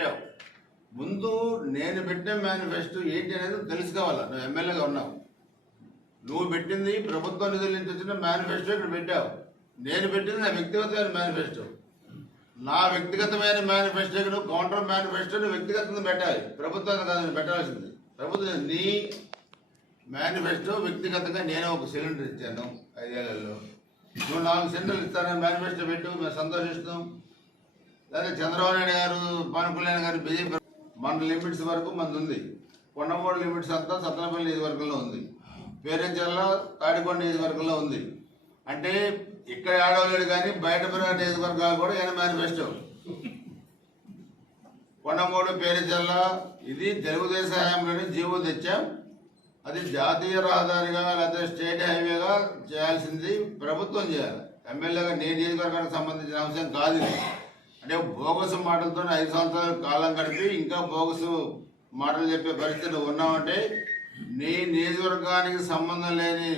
పెట్టావు ముందు నేను పెట్టిన మేనిఫెస్టో ఏంటి అనేది తెలుసుకోవాలా నువ్వు ఎమ్మెల్యేగా ఉన్నావు. నువ్వు పెట్టింది ప్రభుత్వం నిధుల నుంచి వచ్చిన మేనిఫెస్టో ఇక్కడ పెట్టావు. నేను పెట్టింది నా వ్యక్తిగతమైన మేనిఫెస్టో నా వ్యక్తిగతమైన మేనిఫెస్టోకి నువ్వు కౌంటర్ మేనిఫెస్టో నువ్వు వ్యక్తిగతంగా పెట్టాలి. ప్రభుత్వాన్ని కాదు పెట్టాల్సింది ప్రభుత్వం నీ మేనిఫెస్టో వ్యక్తిగతంగా నేను ఒక సిలిండర్ ఇచ్చాను ఐదేళ్ళలో. నువ్వు నాలుగు సిలిండర్లు ఇస్తానని మేనిఫెస్టో పెట్టు మేము సంతోషిస్తాం. లేదా చంద్రబాబు నాయుడు గారు పవన్ కళ్యాణ్ గారు బీజేపీ మన లిమిట్స్ వరకు మనది ఉంది. కొండమూడు లిమిట్స్ అంతా సత్తనపల్లి నియోజకవర్గంలో ఉంది. పేరెంచర్ల తాడికొండ నియోజకవర్గంలో ఉంది. అంటే ఇక్కడ ఆడవాళ్ళు కానీ బయట పెరిగిన నియోజకవర్గాలు కూడా ఈయన మేనిఫెస్టో. కొండమూడు పేరెంచర్ల ఇది తెలుగుదేశం హయాంలోనే జీవో తెచ్చాం. అది జాతీయ రహదారిగా లేకపోతే స్టేట్ హైవేగా చేయాల్సింది ప్రభుత్వం చేయాలి. ఎమ్మెల్యేగా నేను నియోజకవర్గానికి సంబంధించిన అంశం కాదు అంటే బోగసు మాటలతో ఐదు సంవత్సరాల కాలం గడిపి ఇంకా బోగసు మాటలు చెప్పే పరిస్థితులు ఉన్నామంటే నీ నియోజకవర్గానికి సంబంధం లేని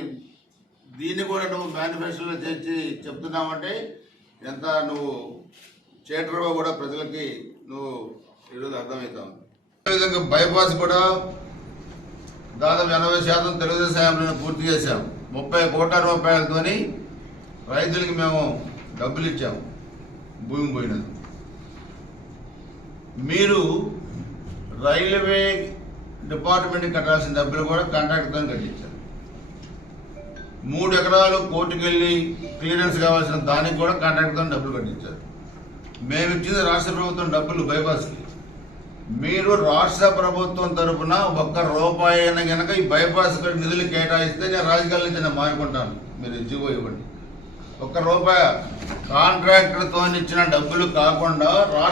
దీన్ని కూడా నువ్వు మేనిఫెస్టోలో చేర్చి చెప్తున్నావంటే ఎంత నువ్వు చేటరవో కూడా ప్రజలకి నువ్వు ఈరోజు అర్థమవుతావు. అదేవిధంగా బైపాస్ కూడా దాదాపు ఎనభై శాతం తెలుగుదేశం హయాంలో పూర్తి చేశాం. ముప్పై కోట్ల రూపాయలతోని రైతులకి మేము డబ్బులు ఇచ్చాము భూమి పోయినది. మీరు రైల్వే డిపార్ట్మెంట్ కట్టాల్సిన డబ్బులు కూడా కాంట్రాక్ట్తో కట్టించారు. మూడు ఎకరాలు కోర్టుకు వెళ్ళి క్లియరెన్స్ కావాల్సిన దానికి కూడా కాంట్రాక్ట్తో డబ్బులు కట్టించారు. మేము ఇచ్చింది రాష్ట్ర ప్రభుత్వం డబ్బులు బైపాస్కి మీరు రాష్ట్ర ప్రభుత్వం తరఫున ఒక్క రూపాయి అయినా కనుక ఈ బైపాస్ నిధులు కేటాయిస్తే నేను రాజకీయాల నుంచి నేను మారుకుంటాను. మీరు జీవో ఇవ్వండి. ఒక్క రూపాయి కాంట్రాక్టర్తో ఇచ్చిన డబ్బులు కాకుండా రాష్ట్ర